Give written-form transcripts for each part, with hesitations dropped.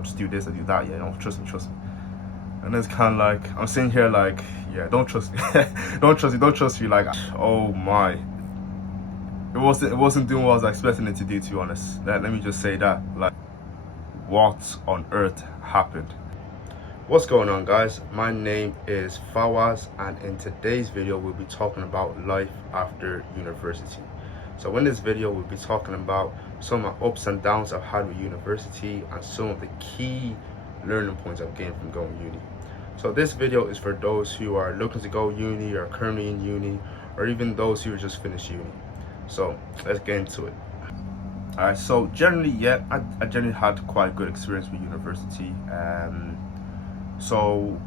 I'll just do this, I'll do that, yeah, no, trust me. And it's kind of like, I'm sitting here like, yeah, don't trust me. don't trust me, like, oh my. It wasn't doing what I was expecting it to do, to be honest. Let me just say that. Like, what on earth happened? What's going on, guys? My name is Fawaz, and in today's video we'll be talking about life after university. So in this video we'll be talking about some of my ups and downs I've had with university and some of the key learning points I've gained from going uni. So this video is for those who are looking to go uni or currently in uni, or even those who just finished uni. So let's get into it. Alright, so generally, yeah, I generally had quite a good experience with university. So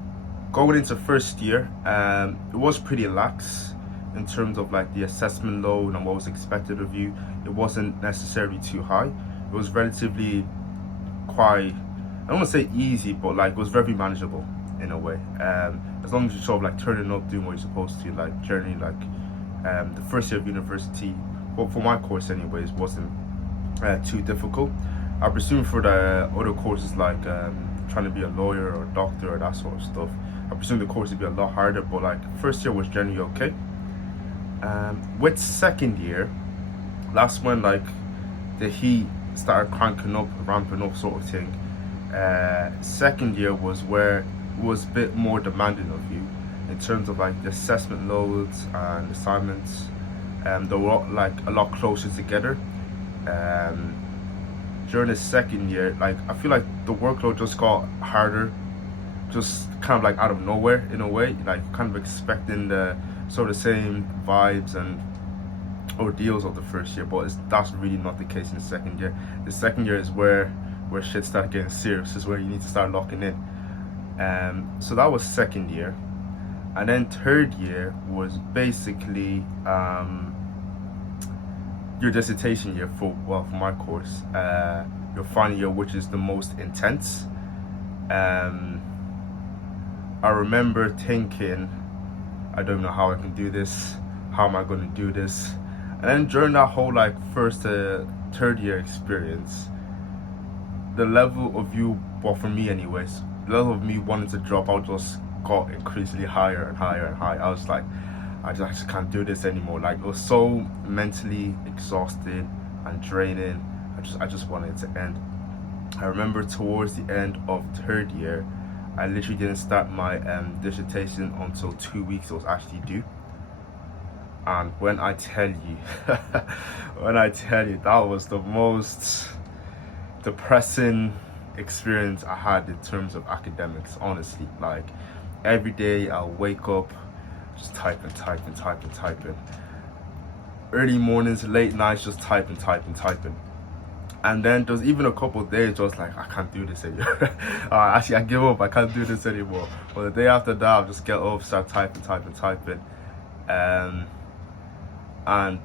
going into first year, it was pretty lax in terms of like the assessment load and what was expected of you. It wasn't necessarily too high. It was relatively quite, I don't want to say easy, but like it was very manageable in a way. As long as you sort of like turning up, doing what you're supposed to, like generally like the first year of university, but for my course anyways, wasn't too difficult. I presume for the other courses like trying to be a lawyer or a doctor or that sort of stuff, I presume the course would be a lot harder, but like first year was generally okay. With second year, that's when like the heat started cranking up, ramping up sort of thing. Second year was where it was a bit more demanding of you in terms of like the assessment loads and assignments. They were like a lot closer together. During the second year, like I feel like the workload just got harder, just kind of like out of nowhere in a way, like kind of expecting the sort of same vibes and ordeals of the first year, but that's really not the case in the second year. The second year is where shit started getting serious, is where you need to start locking in. So that was second year, and then third year was basically your dissertation year for my course, your final year, which is the most intense. I remember thinking, I don't know how I can do this, how am I going to do this? And then during that whole like first to third year experience, the level of you, well for me anyways, the level of me wanting to drop out just got increasingly higher and higher and higher. I was like, I just can't do this anymore. Like it was so mentally exhausted and draining. I just wanted it to end. I remember towards the end of third year, I literally didn't start my dissertation until 2 weeks it was actually due. And when I tell you, that was the most depressing experience I had in terms of academics, honestly. Like every day I'll wake up, just typing. Early mornings, late nights, just typing. And then there's even a couple of days just like, I can't do this anymore. Actually, I give up, I can't do this anymore. But the day after that, I'll just get up, start typing. And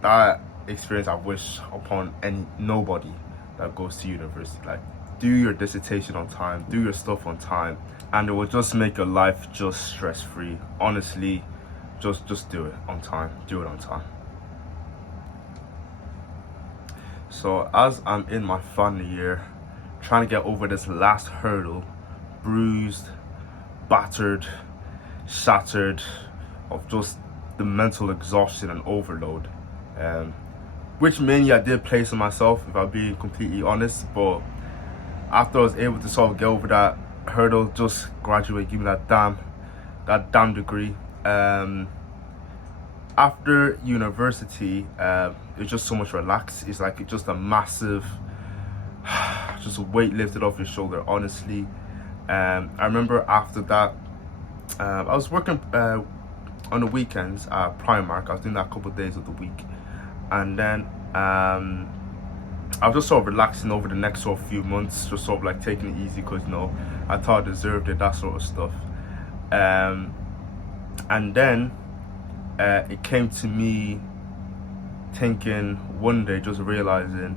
that experience I wish upon nobody that goes to university. Like, do your dissertation on time, do your stuff on time, and it will just make your life just stress-free. Honestly, just do it on time. So as I'm in my final year, trying to get over this last hurdle, bruised, battered, shattered, of just the mental exhaustion and overload, which mainly I did place on myself, if I'm being completely honest. But after I was able to sort of get over that hurdle, just graduate, give me that damn degree. After university, it's just so much relaxed. It's like just a massive, just a weight lifted off your shoulder, honestly. I remember after that, I was working on the weekends at Primark. I was doing that a couple of days of the week, and then I was just sort of relaxing over the next sort of few months, just sort of like taking it easy because I thought I deserved it, that sort of stuff. And then it came to me thinking one day, just realizing,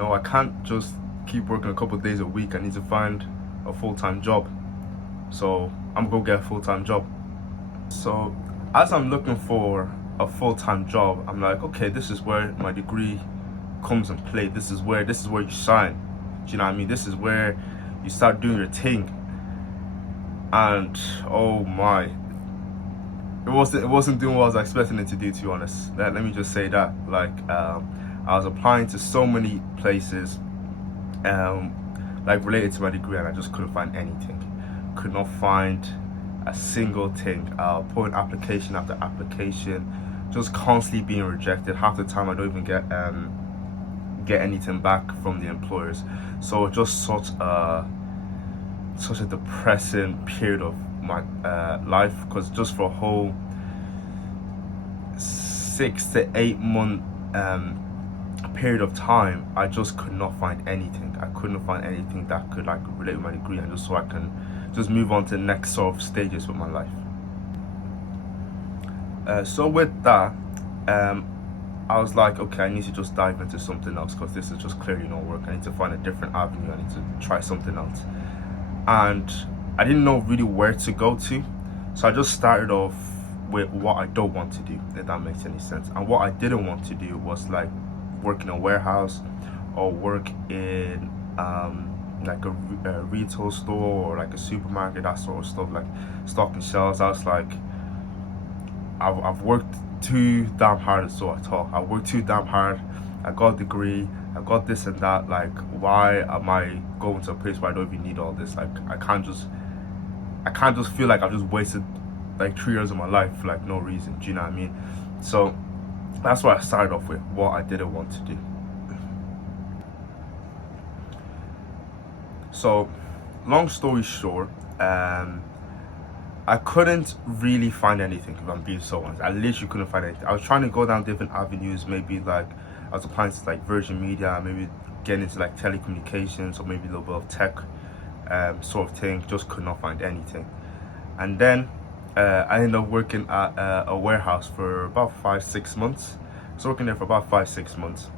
I can't just keep working a couple of days a week. I need to find a full-time job. So I'm gonna get a full-time job. So as I'm looking for a full-time job, I'm like, okay, this is where my degree comes in play. This is where you shine. Do you know what I mean? This is where you start doing your thing. And oh my, it wasn't doing what I was expecting it to do, to be honest. Let me just say that. Like I was applying to so many places, like related to my degree, and I just couldn't find anything. Could not find a single thing. Putting application after application, just constantly being rejected. Half the time I don't even get anything back from the employers. So just such a depressing period of my life, because just for a whole 6 to 8 month period of time, I just could not find anything. I couldn't find anything that could like relate with my degree, and just so I can just move on to the next sort of stages with my life. So with that, I was like, okay, I need to just dive into something else, because this is just clearly not working. I need to find a different avenue. I need to try something else. And I didn't know really where to go to, so I just started off with what I don't want to do, if that makes any sense. And what I didn't want to do was like work in a warehouse or work in like a retail store or like a supermarket, that sort of stuff, like stocking shelves. I was like, I've worked too damn hard, so I thought. I worked too damn hard. I got a degree, I got this and that. Like, why am I going to a place where I don't even need all this? Like, I can't just feel like I've just wasted like 3 years of my life for like no reason. Do you know what I mean? So that's what I started off with, what I didn't want to do. So, long story short, I couldn't really find anything, if I'm being so honest. I literally couldn't find anything. I was trying to go down different avenues, maybe like I was applying to like Virgin Media, maybe getting into like telecommunications, or maybe a little bit of tech sort of thing. Just could not find anything. And then I ended up working at a warehouse for about 5-6 months. I was working there for about 5-6 months.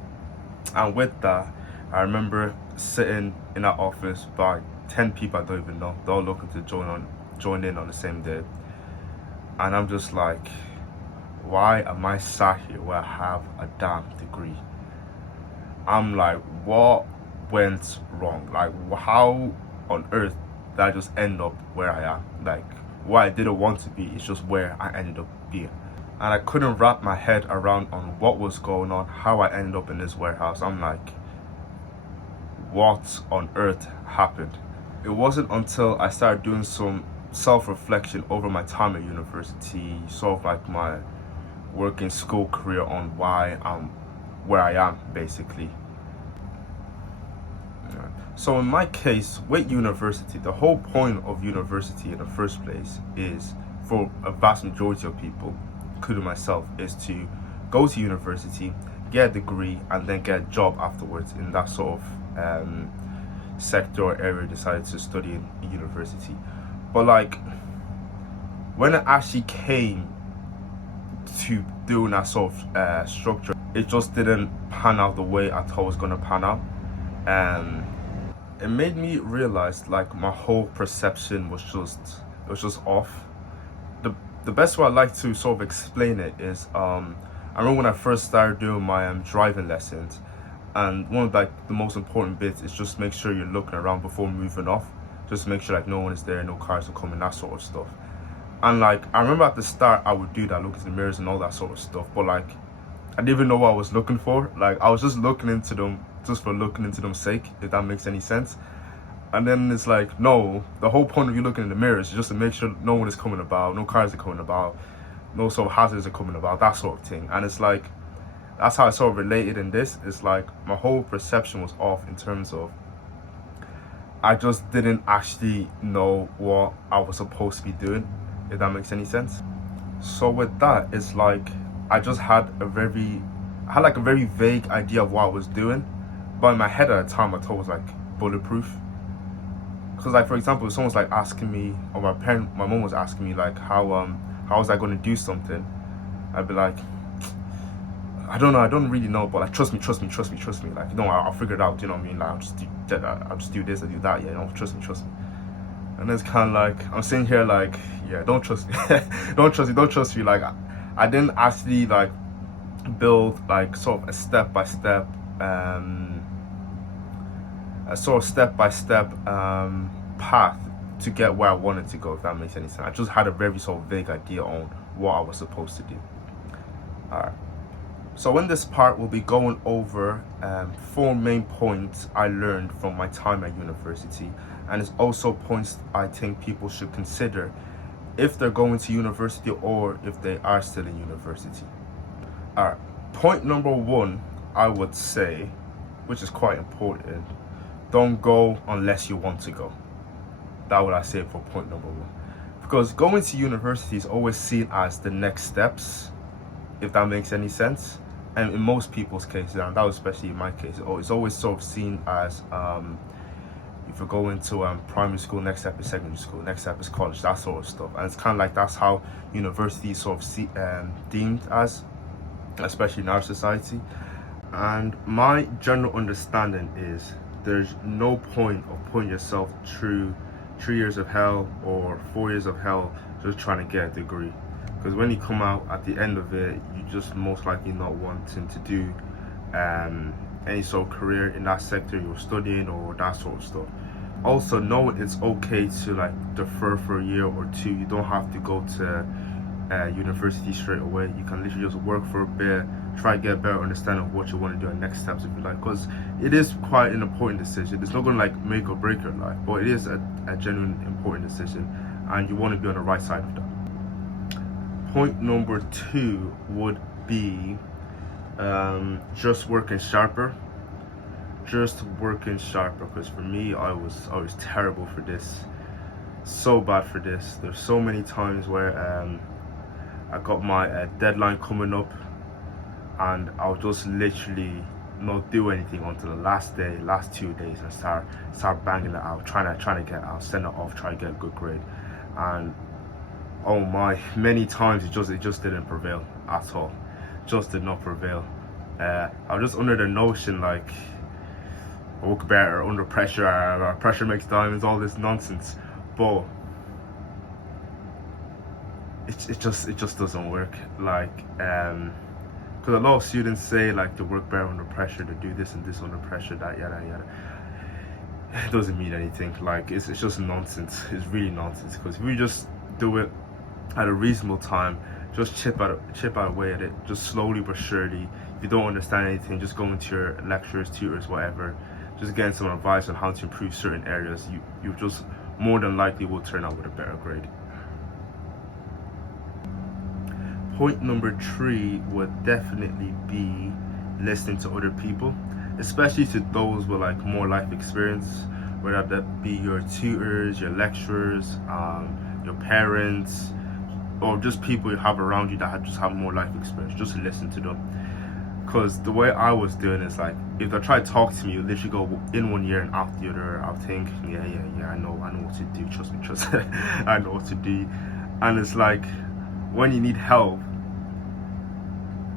And with that, I remember sitting in that office by 10 people I don't even know. They're all looking to join in on the same day. And I'm just like, why am I sat here where I have a damn degree? I'm like, what went wrong? Like, how on earth did I just end up where I am? Like, what I didn't want to be is just where I ended up being. And I couldn't wrap my head around on what was going on, how I ended up in this warehouse. I'm like, what on earth happened? It wasn't until I started doing some self-reflection over my time at university, sort of like my working school career, on why I'm where I am, basically. So in my case, with university, the whole point of university in the first place is, for a vast majority of people, including myself, is to go to university, get a degree, and then get a job afterwards in that sort of sector or area decided to study in university. But like, when it actually came to doing that sort of structure, it just didn't pan out the way I thought it was gonna pan out. It made me realize like my whole perception was just off. The best way I like to sort of explain it is, I remember when I first started doing my driving lessons, and one of like the most important bits is just make sure you're looking around before moving off. Just make sure like no one is there, no cars are coming, that sort of stuff. And like, I remember at the start I would do that, look in the mirrors and all that sort of stuff, but like, I didn't even know what I was looking for. Like, I was just looking into them just for looking into them sake, if that makes any sense. And then it's like, no, the whole point of you looking in the mirrors is just to make sure no one is coming about, no cars are coming about, no sort of hazards are coming about, that sort of thing. And it's like, that's how I sort of related in this. It's like my whole perception was off in terms of, I just didn't actually know what I was supposed to be doing, if that makes any sense. So with that, it's like I just had a very vague idea of what I was doing, but in my head at the time I thought it was like bulletproof. Because like, for example, if someone's like asking me, or my mom was asking me like how was I going to do something, I'd be like, I don't know, I don't really know, but like, trust me. Like, no, I'll figure it out. You know what I mean? Like, I'll just do this, I'll do that. Yeah, no, trust me. And it's kind of like, I'm sitting here like, yeah, don't trust me, don't trust me. Like, I didn't actually like build like sort of a step-by-step a sort of step-by-step path to get where I wanted to go, if that makes any sense. I just had a very sort of vague idea on what I was supposed to do. Alright. So in this part, we'll be going over 4 main points I learned from my time at university, and it's also points I think people should consider if they're going to university or if they are still in university. Alright, point number 1, I would say, which is quite important, don't go unless you want to go. That's what I say for point number 1. Because going to university is always seen as the next steps, if that makes any sense. And in most people's cases, and that was especially in my case, it's always sort of seen as if you go into primary school, next step is secondary school, next step is college, that sort of stuff. And it's kind of like that's how university is sort of deemed as, especially in our society. And my general understanding is there's no point of putting yourself through 3 years of hell or 4 years of hell just trying to get a degree. Because when you come out at the end of it, you just most likely not wanting to do any sort of career in that sector you're studying or that sort of stuff. Also, know it's okay to like defer for a year or 2. You don't have to go to university straight away. You can literally just work for a bit, try to get a better understanding of what you want to do and next steps if you like, because it is quite an important decision. It's not going to like make or break your life, but it is a genuine important decision, and you want to be on the right side of that. Point number 2 would be just working sharper. Just working sharper, because for me, I was terrible for this, so bad for this. There's so many times where I got my deadline coming up, and I'll just literally not do anything until the last day, last 2 days, and start banging it out, trying to get out, send it off, try to get a good grade. And oh my, many times it just didn't prevail at all. Just did not prevail. I was just under the notion like work better under pressure, pressure makes diamonds, all this nonsense, but it just doesn't work. Like because a lot of students say like to work better under pressure, to do this and this under pressure, that yada yada. It doesn't mean anything. Like it's just nonsense. It's really nonsense, because if we just do it at a reasonable time, just chip away at it, just slowly but surely. If you don't understand anything, just go into your lecturers, tutors, whatever, just getting some advice on how to improve certain areas. You just more than likely will turn out with a better grade. Point number 3 would definitely be listening to other people, especially to those with like more life experience, whether that be your tutors, your lecturers, your parents, or just people you have around you that just have more life experience. Just listen to them. Because the way I was doing is like, if they try to talk to me, you literally go in one ear and out the other. I'll think, yeah, I know what to do. Trust me, I know what to do. And it's like, when you need help,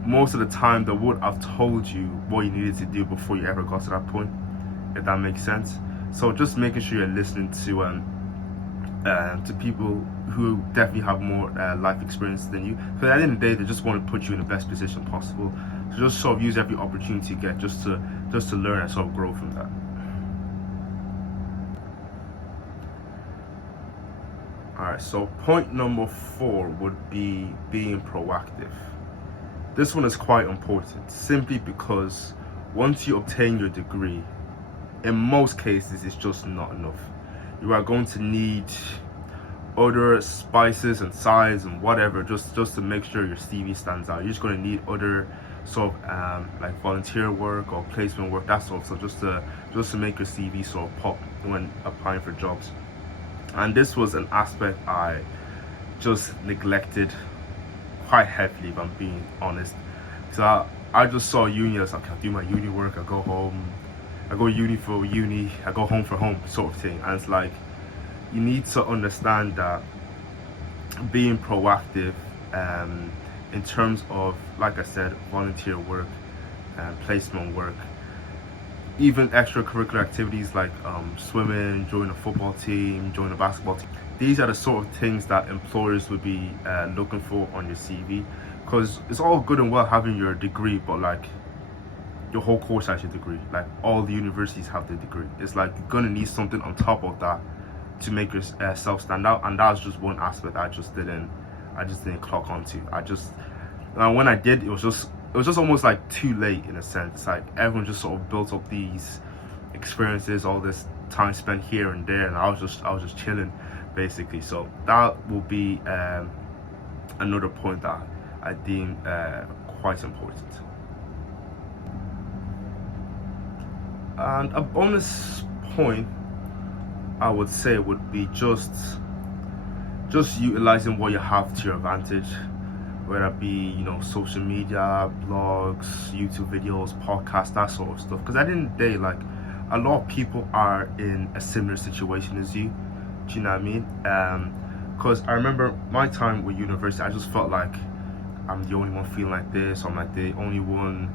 most of the time they would have told you what you needed to do before you ever got to that point, if that makes sense. So just making sure you're listening to people who definitely have more life experience than you, because at the end of the day they just want to put you in the best position possible. So just sort of use every opportunity you get just to learn and sort of grow from that. Alright, so point number 4 would be being proactive. This one is quite important, simply because once you obtain your degree, in most cases it's just not enough. You are going to need other spices and sides and whatever just to make sure your CV stands out. You're just going to need other sort of like volunteer work or placement work, that sort of stuff, just to make your CV sort of pop when applying for jobs. And this was an aspect I just neglected quite heavily, if I'm being honest. So I just saw uni as like, I do my uni work, I go home, I go uni for uni, I go home for home sort of thing. And it's like, you need to understand that being proactive in terms of, like I said, volunteer work and placement work, even extracurricular activities like swimming, joining a football team, joining a basketball team. These are the sort of things that employers would be looking for on your CV, because it's all good and well having your degree, but like your whole course has your degree. Like all the universities have the degree. It's like you're gonna need something on top of that to make yourself stand out, and that's just one aspect I just didn't clock onto. When I did, it was just almost like too late in a sense. It's like everyone just sort of built up these experiences, all this time spent here and there, and I was just chilling basically. So that will be another point that I deem quite important. And a bonus point I would say would be just utilizing what you have to your advantage, whether it be social media, blogs, YouTube videos, podcasts, that sort of stuff. Because at the end of the day, like, a lot of people are in a similar situation as you. Do you know what I mean? Because I remember my time with university, I just felt like I'm the only one feeling like this. I'm like the only one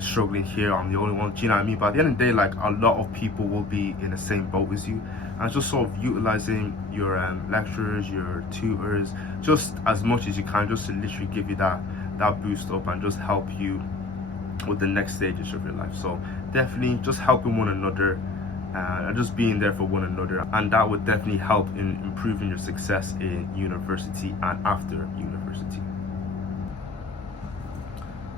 struggling here. I'm the only one. Do you know what I mean? But at the end of the day, like, a lot of people will be in the same boat as you, and just sort of utilizing your lecturers, your tutors, just as much as you can, just to literally give you that boost up and just help you with the next stages of your life. So definitely just helping one another and just being there for one another, and that would definitely help in improving your success in university and after university.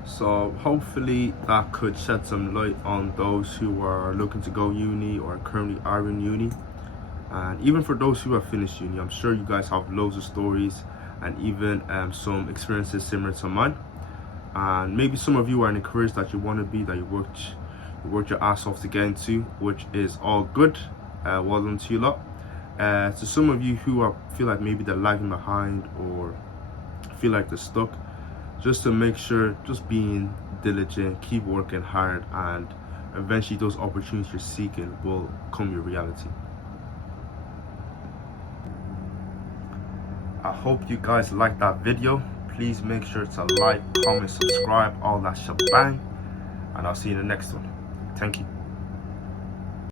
So hopefully that could shed some light on those who are looking to go uni or currently are in uni, and even for those who have finished uni. I'm sure you guys have loads of stories and even some experiences similar to mine, and maybe some of you are in the careers that you want to be, that you worked your ass off to get into, which is all good. Well done to you lot. To some of you who feel like maybe they're lagging behind or feel like they're stuck, just to make sure, just being diligent, keep working hard, and eventually those opportunities you're seeking will come your reality. I hope you guys liked that video. Please make sure to like, comment, subscribe, all that shebang, and I'll see you in the next one. Thank you.